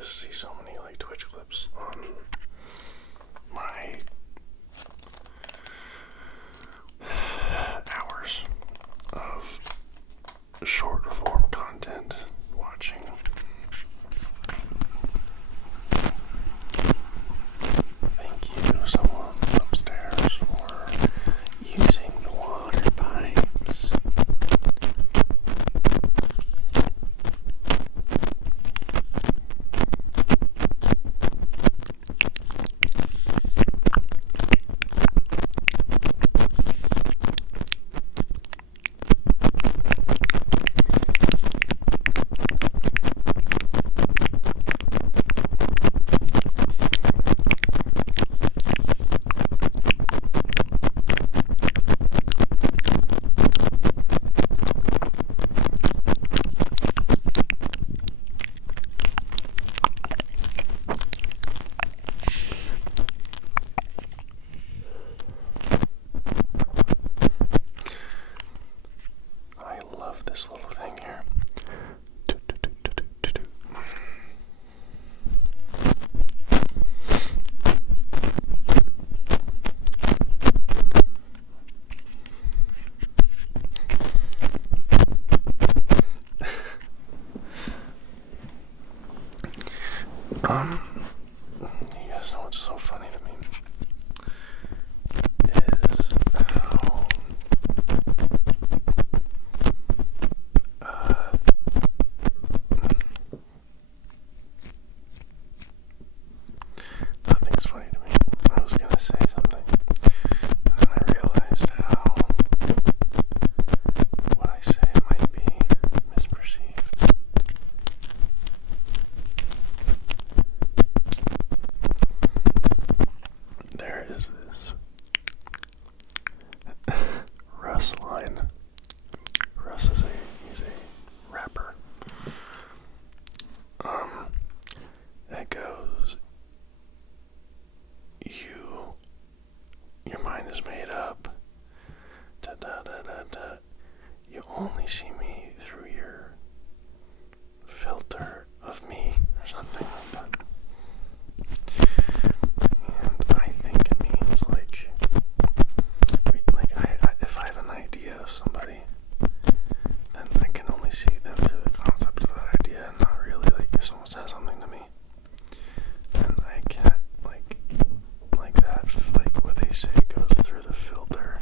just see so many like Twitch clips on my hours of short form content watching. Thank you, someone upstairs, for using the water pipes. I love this little thing here. You guys know what's so funny to me is how nothing's funny to me. I was gonna say something, and then I realized how what I say might be misperceived. There is this Russ line. Russ is he's a rapper. That goes, your mind is made up. Da da da da da. You only see me through your filter of me, or something like that. And I think it means like if I have an idea of somebody, then I can only see them through the concept of that idea, and not really like if someone says something to me, then I can't like that, like what they say goes through the filter,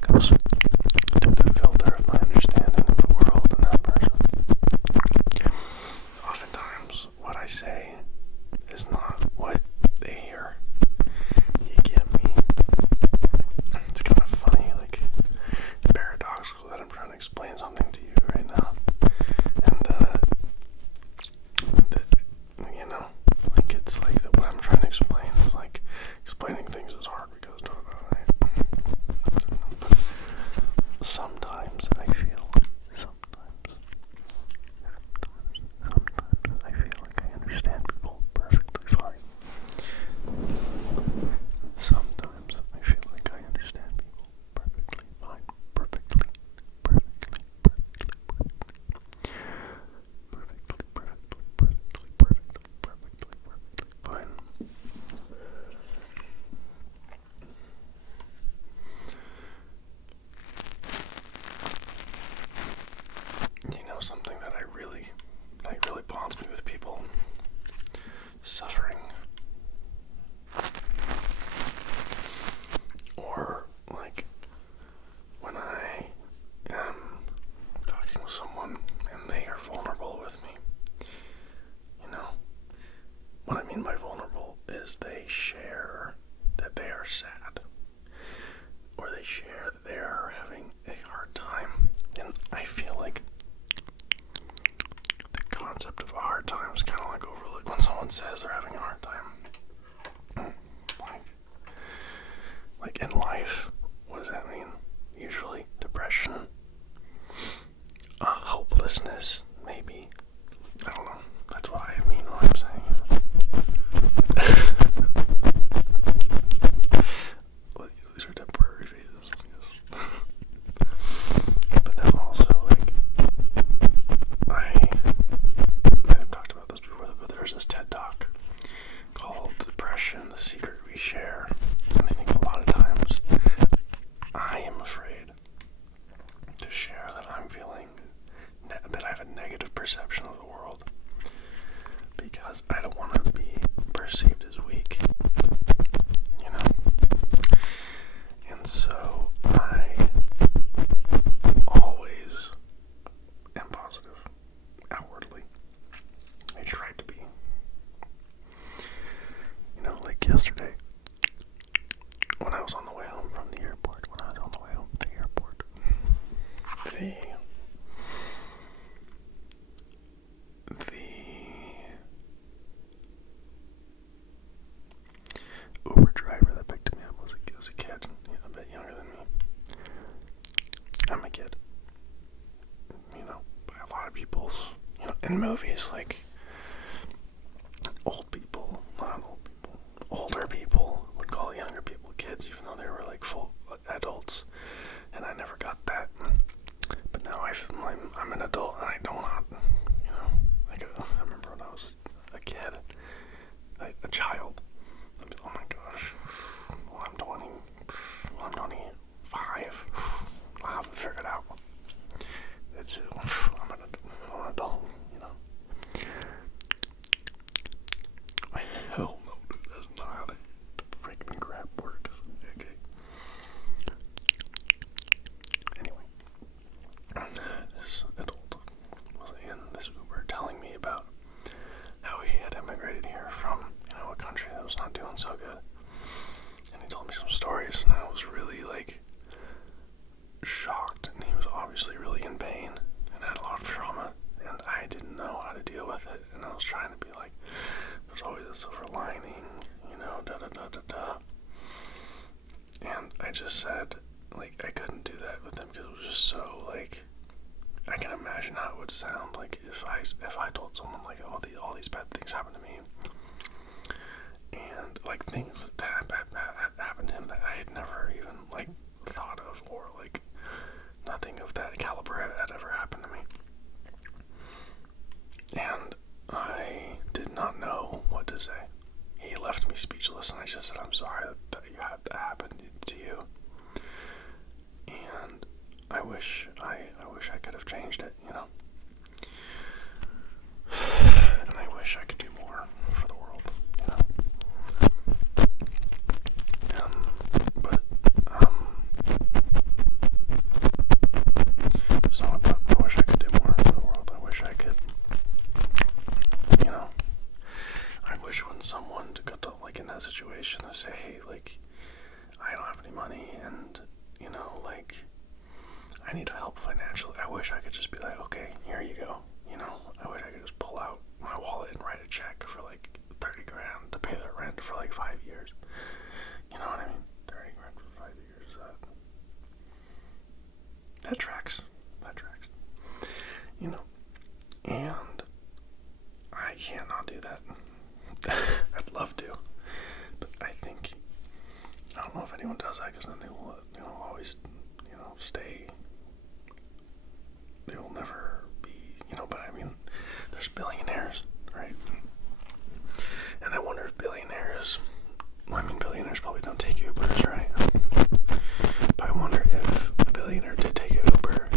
goes through the filter of my understanding of the world and that person. Oftentimes, what I say is not what they hear. You get me? It's kind of funny, like paradoxical that I'm trying to explain something to you right now, and that, you know, like it's like that what I'm trying to explain is like explaining things is hard because but sometimes I feel like I understand people perfectly fine. Sometimes I feel like I understand people perfectly fine. Perfectly fine. You know, something that really bonds me with people suffering, or like when I am talking with someone and they are vulnerable with me. You know, what I mean by vulnerable is they share that they are sad, or they share that they are having a hard time, and I feel like the concept of a hard time is kind of like overlooked when someone says they're having a hard time. Like in life, what does that mean? Usually depression, hopelessness, maybe. I don't know. That's what I mean when I'm saying it. Well, these are temporary phases, I guess. But then also, like, I've talked about this before, because I don't want to be perceived as weak, you know? And so I always am positive outwardly. I try to be. You know, like yesterday, when I was on the way home from the airport, the Uber driver that picked me up was a kid, a bit younger than me. I'm a kid, you know, by a lot of people's, you know, in movies, like, older people would call younger people kids, even though they were, like, full adults, and I never got that. But now I'm an adult, and I do not, you know, like, I remember when I was a kid, a child, oh my gosh, well, I'm 25, I haven't figured out, I'm an adult, you know. Hell no, dude, that's not how that freaking crap works, okay. Anyway, this adult was in this Uber telling me about how he had immigrated here from, you know, a country that was not doing so good. And he told me some stories, and I was really, like, shocked, and he was obviously really in pain and had a lot of trauma, and I didn't know how to deal with it, and I was trying to be like, there's always a silver lining, you know, da-da-da-da-da. And I just said, like, I couldn't do that with him because it was just so, like, I can imagine how it would sound, like, if I told someone, like, all these bad things happened to me, and, like, things that happened to him that I had never even, like, thought of, or, like, nothing of that caliber had ever happened to me. And I did not know what to say. He left me speechless, and I just said, I'm sorry that you had that happen to you. And I wish I could have changed it, you know. And I wish I could do more for the world, you know. It's not about I wish I could do more for the world. I wish I could, you know. I wish when someone got to, like, in that situation, they say, hey, like, I don't have any money, and, you know, like, I need help financially. I wish I could just be like, okay, here you go, you know. I wish I could just pull out my wallet and write a check for, like, 30 grand to pay their rent for, like, 5 years. You know what I mean? 30 grand for 5 years. That tracks. You know. And I cannot do that. I'd love to, but I don't know if anyone does that, because then they will, you know, always, you know, stay. They will never be, you know. But I mean, there's billionaires, right? And I wonder if billionaires probably don't take Ubers, right? But I wonder if a billionaire did take an Uber,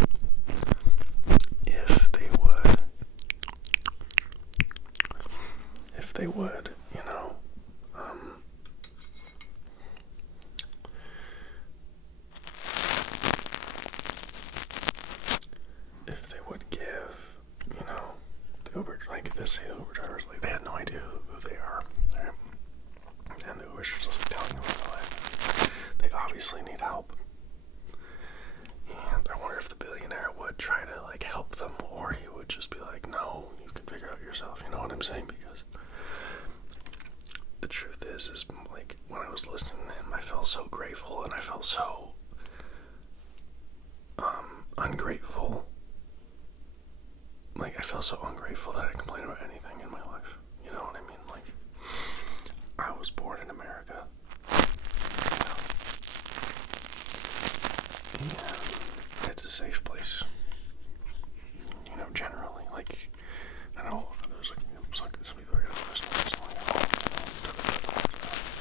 if they would, you know, if they would give, you know, the Uber, like, this Uber drivers, like, they had no idea who they are, right? And the Ubers are just, like, telling them, like, they obviously need help. And I wonder if the billionaire would try to, like, help them, or he would just be like, no, you can figure it out yourself, you know what I'm saying? Because the truth is like, when I was listening to him, I felt so grateful, and I felt so ungrateful. Like, I felt so ungrateful that I complained about anything in my life. You know what I mean? Like, I was born in America, you know, and it's a safe place, you know, generally. Like, I know there's, like, you know, some people are gonna listen to this,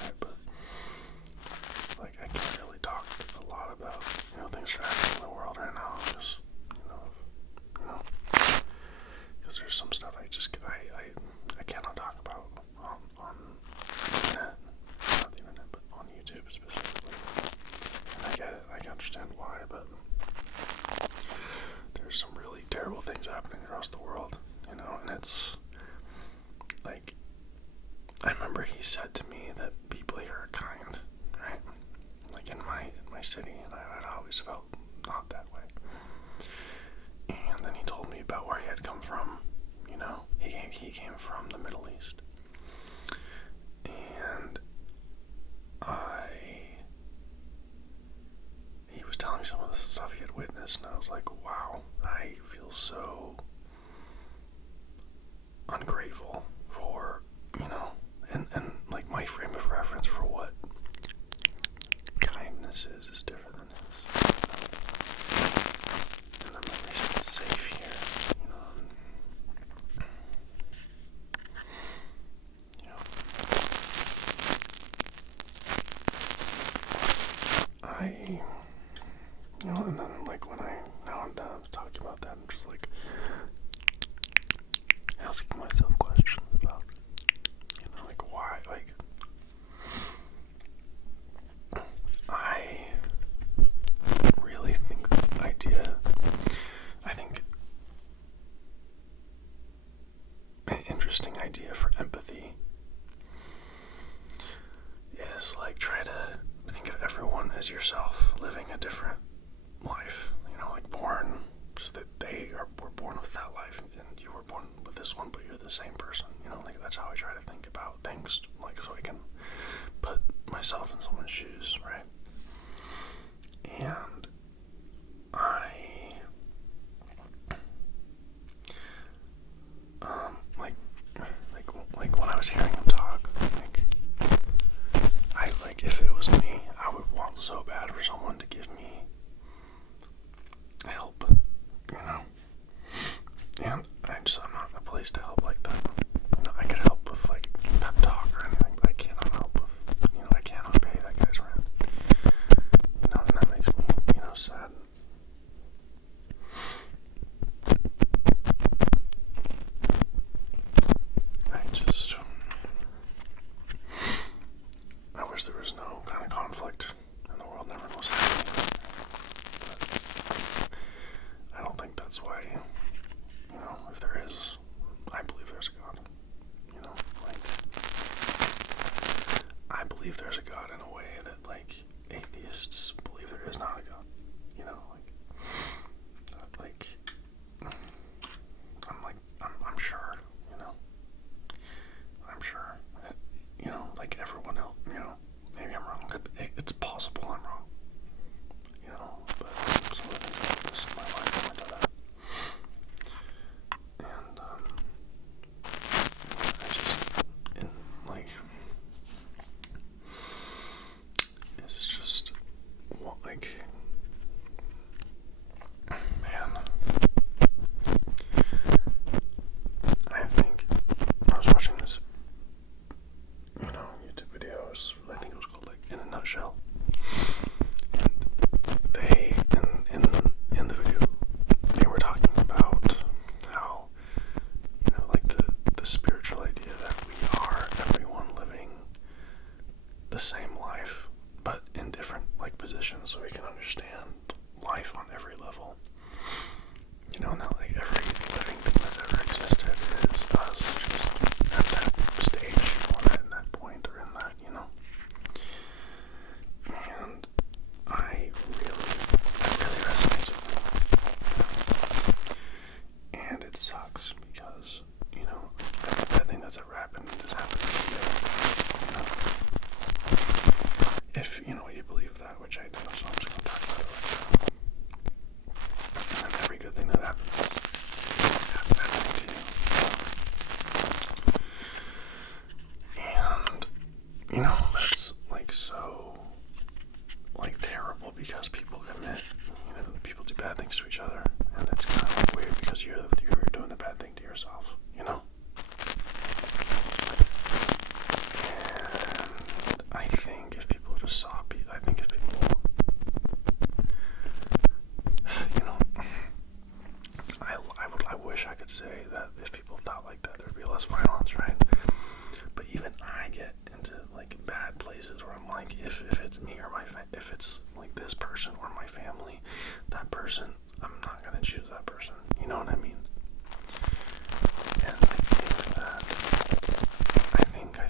like, but, like, I can't really talk a lot about, you know, things that are happening in the world right now, just, you know, because there's some stuff I remember he said to me that people here are kind, right? Like in my city, and I had always felt not that way. And then he told me about where he had come from. You know, he came from the Middle East. And he was telling me some of the stuff he had witnessed, and I was like, wow, I feel so ungrateful for, you know, and like my frame of reference for what kindness is different than his. And I'm at least safe here, you know. And then like now I'm done talking about that, I'm just like asking myself questions about, you know, like why, like I really think the idea, an interesting idea for empathy is like try to think of everyone as yourself living a different life, you know, like born, just that were born with that life and you were born with this one, but you're the same person, you know, like that's how I try to think about things, like so I can put myself in someone's shoes, right? And like when I was hearing him talk, if it was me, I would want so bad for someone to give me help, you know, and I'm not in a place to help like that. You know, I could help with like pep talk or anything, but I cannot help with, you know, I cannot pay that guy's rent, you know, and that makes me, you know, sad. I wish there was no kind of conflict in the world, never was happening, but I don't think that's why, you know, if there is, I believe there's a God, you know, like, I believe there's a God in a way that, like, atheists believe there is not a God, you know, I'm sure, you know, I'm sure that, you know, like everyone else, you know, maybe I'm wrong, it's possible I'm wrong, you know, but some of the things I've witnessed in my life go into that, and, it's just, like, man, I think I was watching this, you know, YouTube video, I think it was called, like, In a Nutshell, and they, in the video, they were talking about how, you know, like, the spiritual idea that we are everyone living the same life, but in different, like, positions, so we can understand life on every level. You know, and that, like, every living thing that's ever existed is us just at that stage, or at that point, or in that, you know. And that really resonates with me. And it sucks because, you know, every bad thing that's ever happened has happened to you, you know. If, you know, you believe that, which I do, so I'm just going to talk about it like that. And then every good thing that happens is happening to you. And, you know, that's, like, so, like, terrible because people commit, you know, people do bad things to each other. And it's kind of like weird because you're doing the bad thing to yourself, you know? And I think if people just saw people, you know, I wish I could say that if people thought like that, there'd be less violence, right? But even I get into, like, bad places where I'm like, if it's me or if it's, like, this person or my family, that person, I'm not gonna choose that person, you know what I mean? And I think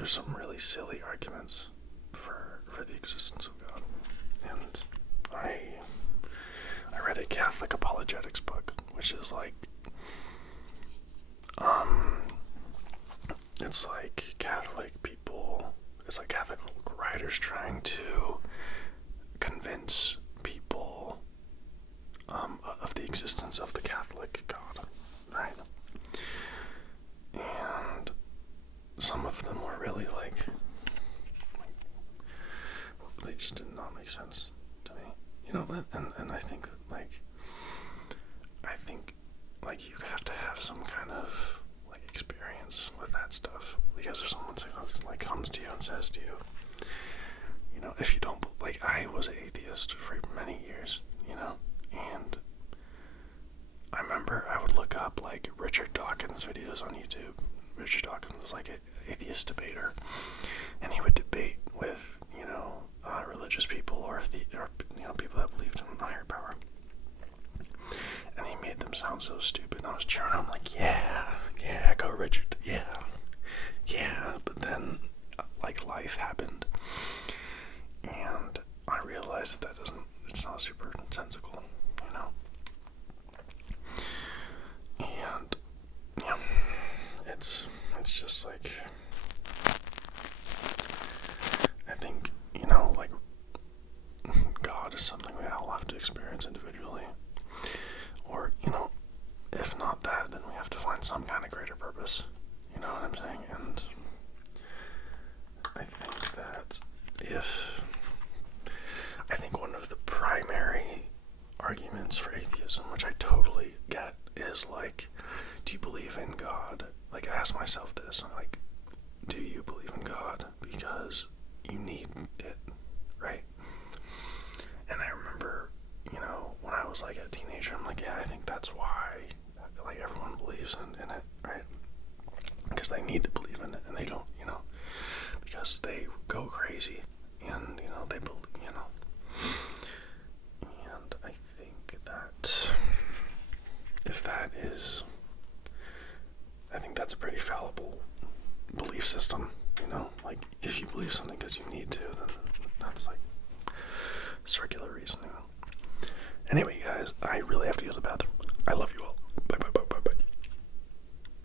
there's some really silly arguments for the existence of God. And I read a Catholic apologetics book, which is like, it's like Catholic people, it's like Catholic writers trying to convince people of the existence of the Catholic God, right? And some of them were really like they just did not make sense to me, you know. And I think you have to have some kind of like experience with that stuff, because if someone comes to you and says to you, you know, if you don't, like, I was an atheist for many years, you know, and I remember I would look up like Richard Dawkins videos on YouTube. Richard Dawkins was like an atheist debater, and he would debate with, you know, religious people or you know, people that believed in higher power. And he made them sound so stupid. And I was cheering. I'm like, yeah, go Richard, yeah. But then, like, life happened, and I realized that it's not super sensical, you know. And yeah, it's just like, I think, you know, like, God is something we all have to experience individually, or, you know, if not that, then we have to find some kind of greater purpose, you know what I'm saying? And I think one of the primary arguments for atheism, which I totally get, is like, do you believe in God? Like, I ask myself this, like, do you believe in God? Because you need it, right? And I remember, you know, when I was like a teenager, I'm like, yeah, I think that's why, like, everyone believes in it, right? Because they need to believe in it, and they don't, you know, because they go crazy, and, you know, they believe, you know. And I think that I think that's a pretty fallible belief system, you know. Like, if you believe something because you need to, then that's like circular reasoning. Anyway, guys, I really have to use the bathroom. I love you all.